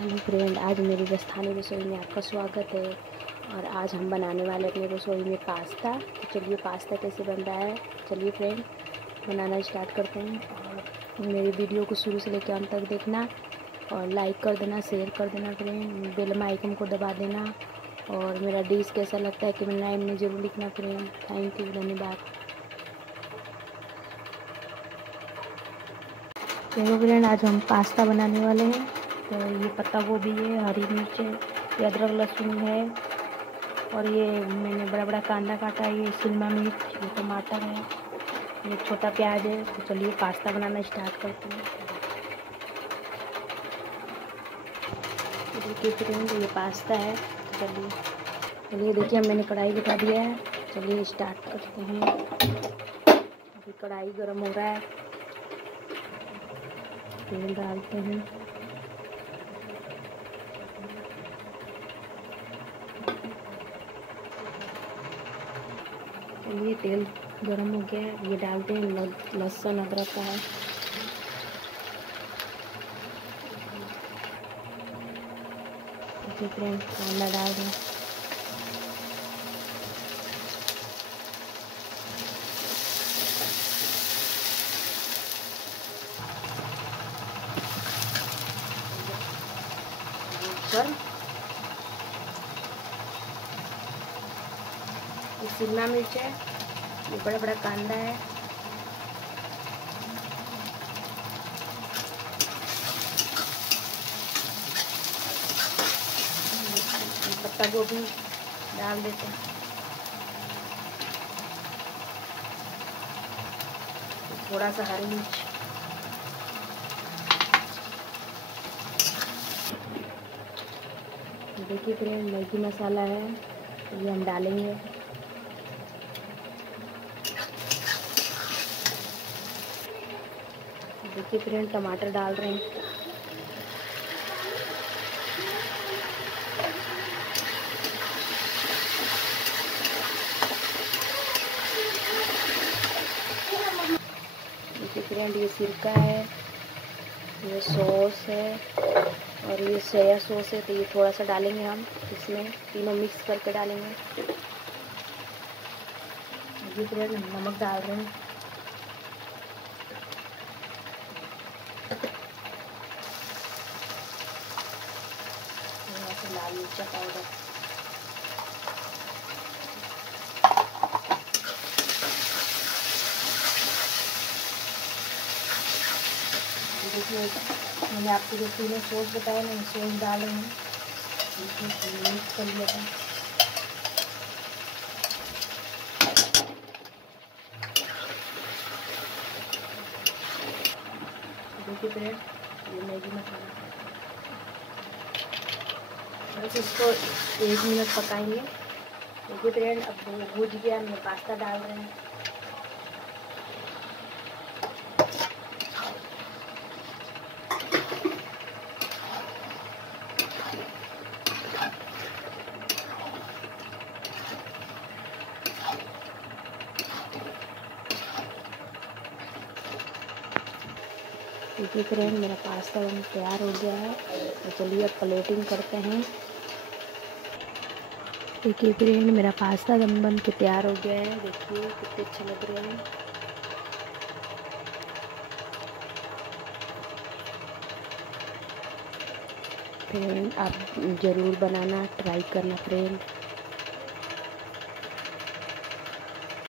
Hello friend, आज मेरी राजस्थानी रसोई में आपका स्वागत है। और आज हम बनाने वाले अपनी रसोई में पास्ता। तो चलिए पास्ता कैसे बन रहा है, चलिए फ्रेंड बनाना स्टार्ट करते हैं। और मेरी वीडियो को शुरू से लेकर अंत तक देखना और लाइक कर देना, शेयर कर देना फ्रेंड, बेल आइकन को दबा देना। और मेरा डिश कैसा लगता है कमेंट लाइन में ज़रूर लिखना फ्रेंड। थैंक यू, धन्यवाद। चलो फ्रेंड, आज हम पास्ता बनाने वाले हैं। तो ये पत्ता गोभी है, हरी मिर्च है, ये अदरक लहसुन है, और ये मैंने बड़ा बड़ा कांदा काटा है, ये शिमला मिर्च, ये टमाटर है, ये छोटा प्याज है। तो चलिए पास्ता बनाना स्टार्ट करते हैं। तो देखिए फ्रेंड, ये पास्ता है। तो चलिए देखिए मैंने कढ़ाई बिठा दिया है। चलिए स्टार्ट करते हैं। अभी कढ़ाई गर्म हो रहा है, तेल डालते हैं। चलिए तेल गरम हो गया है, ये डालते हैं लहसुन अदरक का है। देखिए फ्रेंड, कांदा डाल दें। ये शिमला मिर्च है, ये बड़ा बड़ा कांदा है, पत्ता गोभी डाल देते हैं। थोड़ा सा हरी मिर्च, देखिए फ्रेंड मैगी मसाला है, ये हम डालेंगे। देखिए फ्रेंड टमाटर डाल रहे हैं। देखिए फ्रेंड, ये सिरका है, ये सॉस है, और ये सोया सॉस है। तो ये थोड़ा सा डालेंगे हम इसमें, तीनों मिक्स करके डालेंगे। देखिए फ्रेंड नमक डाल रहे हैं। थोड़ा सा लाल मिर्चा पाउडर, देखिए मैंने आपको जो तीनों सॉस बताया ना, सॉस डाले हैं। मिक्स कर लिया था। देखिए फ्रेंड, ये मैगी मसाला, बस इसको 1 मिनट पकाएंगे। देखिए फ्रेंड, अब भूज गया, मैं पास्ता डाल रहे हैं। देखिए फ्रेंड, मेरा पास्ता बन तैयार हो गया है। तो चलिए अब प्लेटिंग करते हैं। देखिए फ्रेंड, मेरा पास्ता बन के तैयार हो गया है। देखिए कितने अच्छे लग रहे हैं। फ्रेंड आप ज़रूर बनाना, ट्राई करना फ्रेंड।